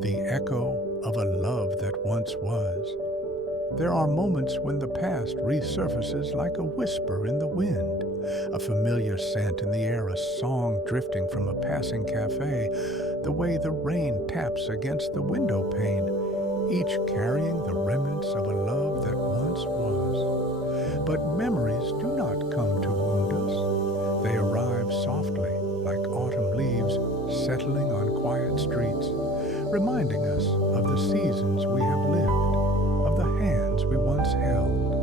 the echo of a love that once was. There are moments when the past resurfaces like a whisper in the wind, a familiar scent in the air, a song drifting from a passing cafe, the way the rain taps against the window pane, each carrying the remnants of a love that once was. But memories do not come to wound us. They arrive softly, like autumn leaves settling on quiet streets, reminding us of the seasons we have lived, of the hands we once held,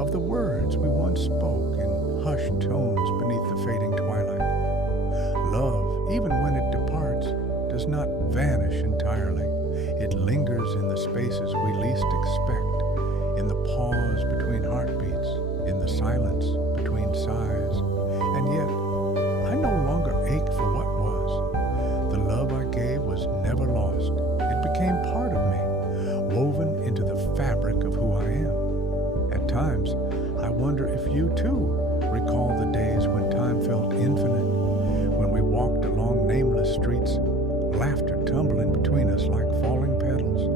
of the words we once spoke in hushed tones beneath the fading twilight. Love, even when it departs, does not vanish entirely. It lingers in the spaces we least expect, in the pause between heartbeats, in the silence between sighs. And yet, I no longer ache for what was. The love I gave was never lost. It became part of me, woven into the fabric of who I am. At times, I wonder if you too recall the days when time felt infinite, when we walked along nameless streets, laughter tumbling between us like falling petals,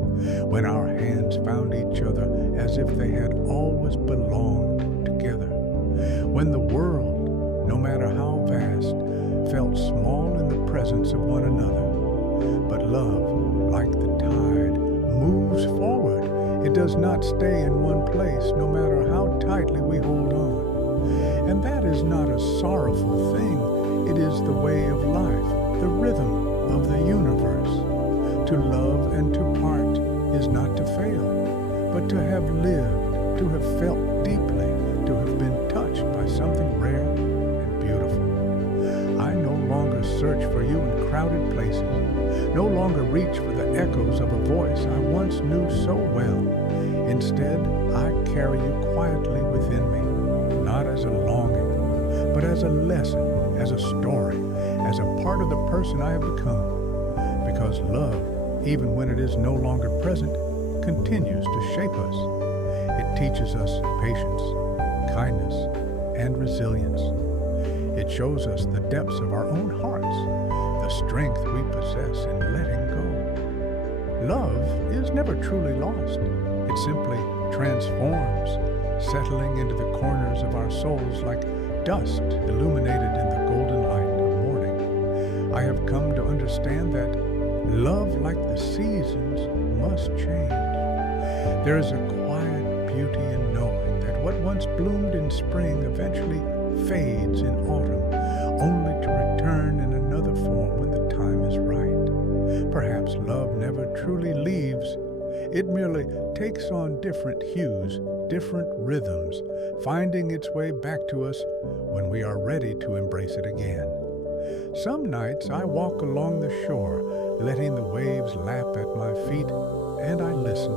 when our hands found each other as if they had always belonged together, when the world, no matter how vast, felt small in the presence of one another. But love, like the tide, moves forward. It does not stay in one place, no matter how tightly we hold on. And that is not a sorrowful thing. It is the way of life, the rhythm of the universe. To love and to part is not to fail, but to have lived, to have felt deeply, to have been touched by something rare and beautiful. I no longer search for you in crowded places, no longer reach for the echoes of a voice I once knew so well. Instead, I carry you quietly within me, not as a longing, but as a lesson, as a story, as a part of the person I have become. Because love, even when it is no longer present, continues to shape us. It teaches us patience, kindness, and resilience. It shows us the depths of our own hearts, the strength we possess in letting go. Love is never truly lost. It simply transforms, settling into the corners of our souls like dust illuminated in the golden light of morning. I have come to understand that love, like the seasons, must change. There is a quiet beauty in knowing that what once bloomed in spring eventually fades in autumn, only to return in another form when the time is right. Perhaps love never truly leaves. It merely takes on different hues, different rhythms, finding its way back to us when we are ready to embrace it again. Some nights I walk along the shore, letting the waves lap at my feet, and I listen.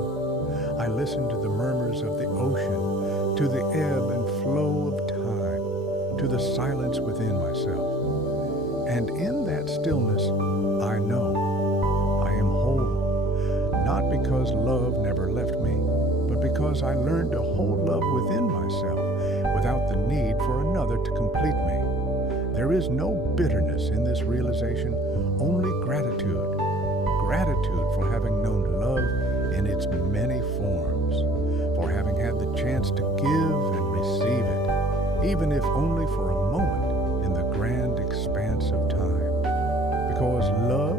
I listen to the murmurs of the ocean, to the ebb and flow of time, to the silence within myself. And in that stillness, I know I am whole, not because love never left me, but because I learned to hold love within myself without the need for another to complete me. There is no bitterness in this realization, only gratitude. Gratitude for having known love in its many forms, for having had the chance to give and receive it, even if only for a moment in the grand expanse of time. Because love,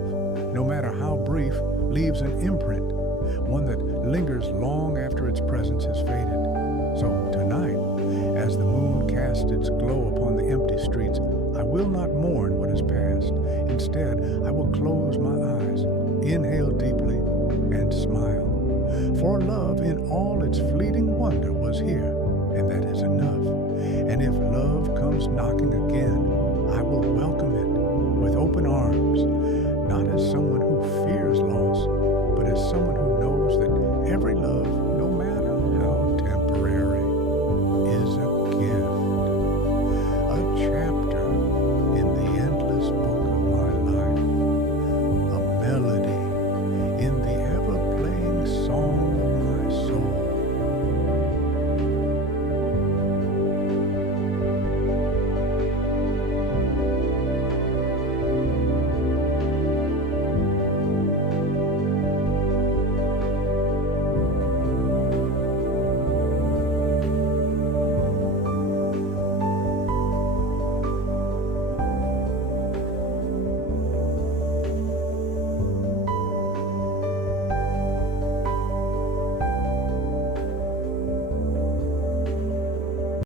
no matter how brief, leaves an imprint, one that lingers long after its presence has faded. So tonight, as the moon casts its glow upon the empty streets, I will not mourn what is past. Instead, I will close my eyes, inhale deeply, and smile. For love in all its fleeting wonder was here, and that is enough. And if love comes knocking again, I will welcome it with open arms, not as someone who fears